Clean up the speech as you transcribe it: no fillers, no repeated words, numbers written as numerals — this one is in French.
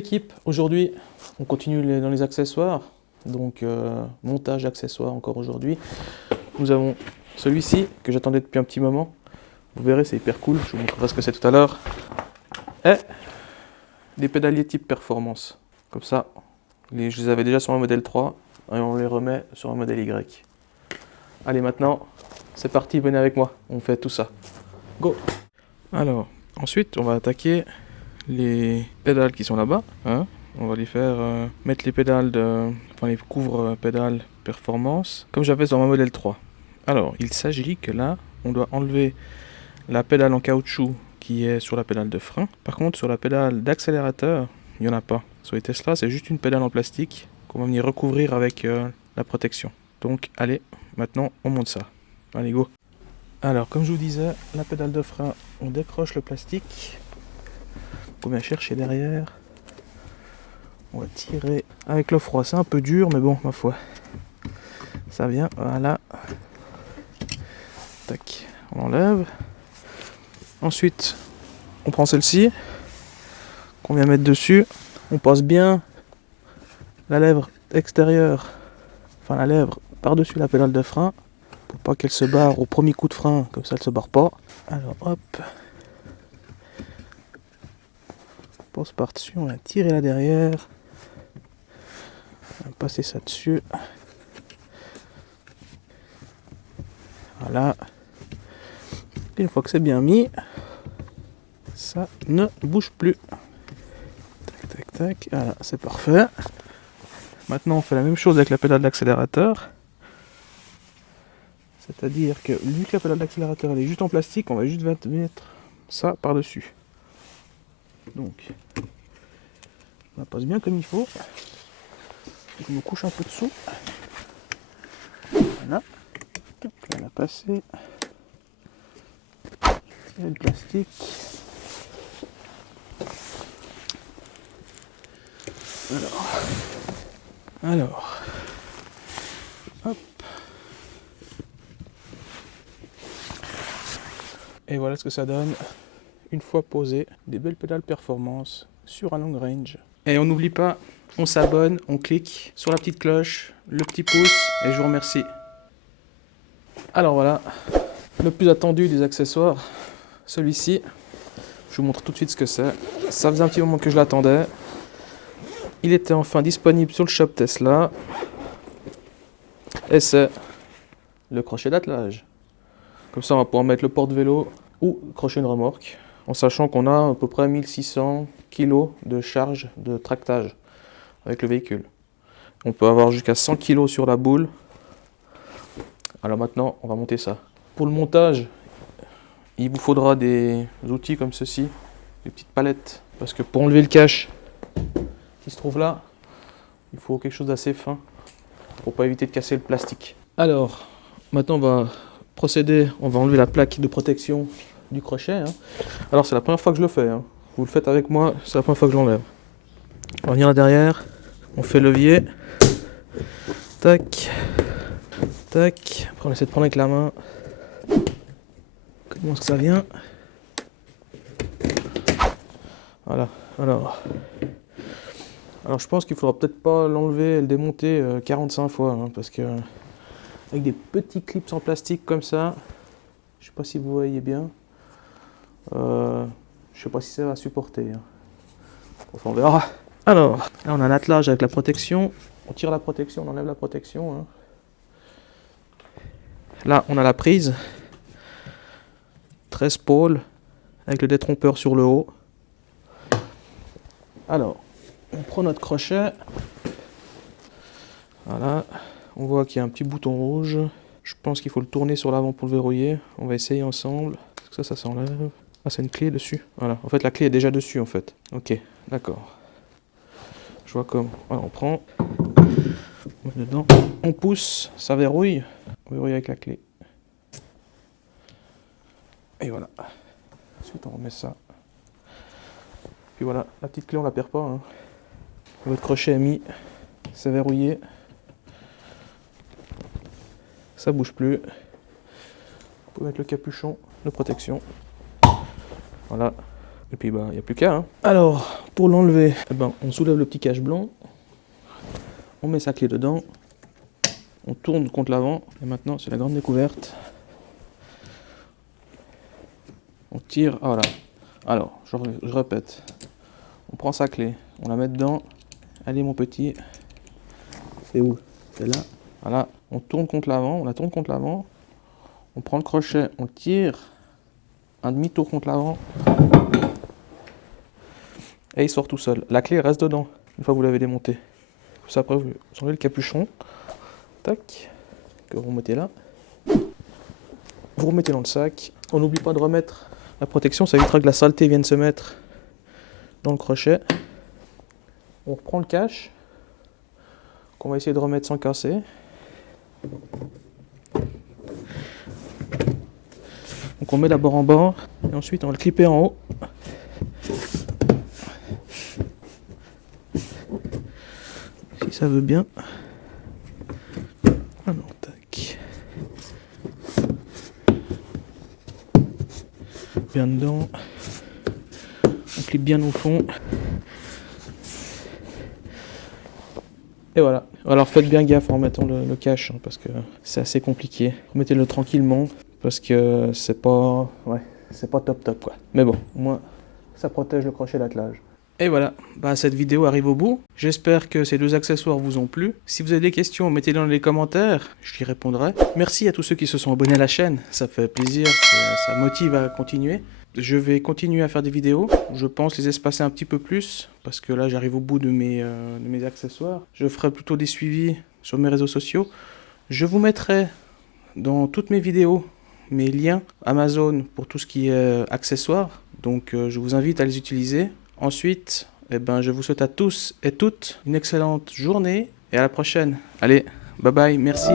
l'équipe, aujourd'hui on continue dans les accessoires, donc montage d'accessoires encore aujourd'hui. Nous avons celui-ci que j'attendais depuis un petit moment, vous verrez c'est hyper cool, je vous montrerai ce que c'est tout à l'heure. Et des pédaliers type performance, comme ça, je les avais déjà sur un modèle 3 et on les remet sur un modèle Y. Allez maintenant, c'est parti, venez avec moi, on fait tout ça. Go! Alors, ensuite on va attaquer les pédales qui sont là-bas, hein. On va les faire mettre les pédales les couvre-pédales performance comme j'avais sur ma modèle 3. Alors il s'agit que là on doit enlever la pédale en caoutchouc qui est sur la pédale de frein. Par contre sur la pédale d'accélérateur il n'y en a pas. Sur les Tesla c'est juste une pédale en plastique qu'on va venir recouvrir avec la protection. Donc allez, maintenant on monte ça. Allez go. Alors comme je vous disais, la pédale de frein, on décroche le plastique. On vient chercher derrière, on va tirer avec le froid, c'est un peu dur mais bon ma foi ça vient, voilà, tac, on enlève, ensuite on prend celle-ci qu'on vient mettre dessus, on passe bien la lèvre extérieure, enfin la lèvre par-dessus la pédale de frein pour pas qu'elle se barre au premier coup de frein, comme ça elle se barre pas. Alors hop, passe par-dessus, on va tirer là derrière, on va passer ça dessus, voilà, et une fois que c'est bien mis, ça ne bouge plus, tac tac tac, voilà c'est parfait. Maintenant on fait la même chose avec la pédale d'accélérateur, c'est à dire que vu que la pédale d'accélérateur elle est juste en plastique, on va juste mettre ça par dessus. Donc, on la passe bien comme il faut. Je me couche un peu dessous. Voilà. Là, on a passé. Tirer le plastique. Alors. Hop. Et voilà ce que ça donne. Une fois posé, des belles pédales performance sur un long range. Et on n'oublie pas, on s'abonne, on clique sur la petite cloche, le petit pouce, et je vous remercie. Alors voilà, le plus attendu des accessoires, celui-ci. Je vous montre tout de suite ce que c'est. Ça faisait un petit moment que je l'attendais. Il était enfin disponible sur le shop Tesla. Et c'est le crochet d'attelage. Comme ça on va pouvoir mettre le porte-vélo ou crocher une remorque, en sachant qu'on a à peu près 1600 kg de charge de tractage avec le véhicule. On peut avoir jusqu'à 100 kg sur la boule. Alors maintenant, on va monter ça. Pour le montage, il vous faudra des outils comme ceci, des petites palettes, parce que pour enlever le cache qui se trouve là, il faut quelque chose d'assez fin pour pas éviter de casser le plastique. Alors, maintenant on va procéder, on va enlever la plaque de protection du crochet, hein. Alors c'est la première fois que je le fais, hein. Vous le faites avec moi, c'est la première fois que je l'enlève. On va venir là derrière, on fait levier, tac, tac, après on essaie de prendre avec la main, comment est-ce que ça vient, voilà. Alors je pense qu'il faudra peut-être pas l'enlever et le démonter 45 fois, hein, parce que avec des petits clips en plastique comme ça, je sais pas si vous voyez bien, je sais pas si ça va supporter, hein. Enfin, on verra. Alors, là on a un attelage avec la protection, on tire la protection, on enlève la protection, hein. Là on a la prise, 13 pôles, avec le détrompeur sur le haut. Alors, on prend notre crochet, voilà, on voit qu'il y a un petit bouton rouge, je pense qu'il faut le tourner sur l'avant pour le verrouiller, on va essayer ensemble, ça s'enlève. Ah, c'est une clé dessus, voilà, en fait la clé est déjà dessus en fait, ok, d'accord. Je vois comme, voilà, on prend, on met dedans, on pousse, ça verrouille, on verrouille avec la clé. Et voilà, ensuite on remet ça. Puis voilà, la petite clé on la perd pas, hein. Votre crochet est mis, c'est verrouillé, ça bouge plus. Vous pouvez mettre le capuchon de protection, voilà. Et puis bah, il n'y a plus qu'à. Hein. Alors, pour l'enlever, eh ben, on soulève le petit cache blanc. On met sa clé dedans. On tourne contre l'avant. Et maintenant, c'est la grande découverte. On tire. Ah, voilà. Alors, je répète. On prend sa clé. On la met dedans. Allez, mon petit. C'est où? C'est là. Voilà. On tourne contre l'avant. On la tourne contre l'avant. On prend le crochet. On tire un demi-tour contre l'avant. Et il sort tout seul. La clé reste dedans. Une fois que vous l'avez démonté. Comme ça, après, vous enlevez le capuchon. Tac. Que vous remettez là. Vous remettez dans le sac. On n'oublie pas de remettre la protection. Ça évitera que la saleté vienne se mettre dans le crochet. On reprend le cache. Qu'on va essayer de remettre sans casser. Donc on met d'abord en bas. Et ensuite on va le clipper en haut. Si ça veut bien. Alors, tac. Bien dedans. On clip bien au fond. Et voilà. Alors faites bien gaffe en mettant le cache, hein, parce que c'est assez compliqué. Mettez-le tranquillement, parce que c'est pas top quoi. Mais bon, au moins ça protège le crochet d'attelage. Et voilà, bah, cette vidéo arrive au bout. J'espère que ces deux accessoires vous ont plu. Si vous avez des questions, mettez-les dans les commentaires, j'y répondrai. Merci à tous ceux qui se sont abonnés à la chaîne, ça fait plaisir, ça motive à continuer. Je vais continuer à faire des vidéos, je pense les espacer un petit peu plus, parce que là j'arrive au bout de mes accessoires. Je ferai plutôt des suivis sur mes réseaux sociaux. Je vous mettrai dans toutes mes vidéos mes liens Amazon pour tout ce qui est accessoires, donc je vous invite à les utiliser. Ensuite, eh ben, je vous souhaite à tous et toutes une excellente journée et à la prochaine. Allez, bye bye, merci.